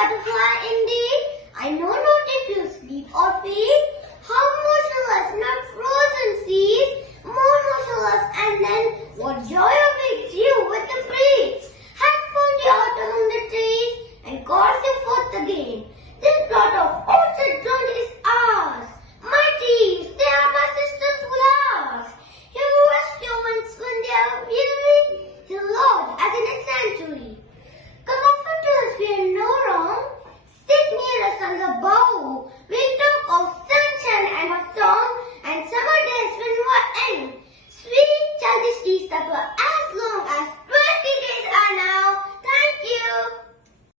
butterfly indeed. I know not if you sleep or feed. How motionless, not frozen seas, more motionless, and then what joy awaits you with the breeze. Had found the autumn in the trees, and caused you forth again. This plot of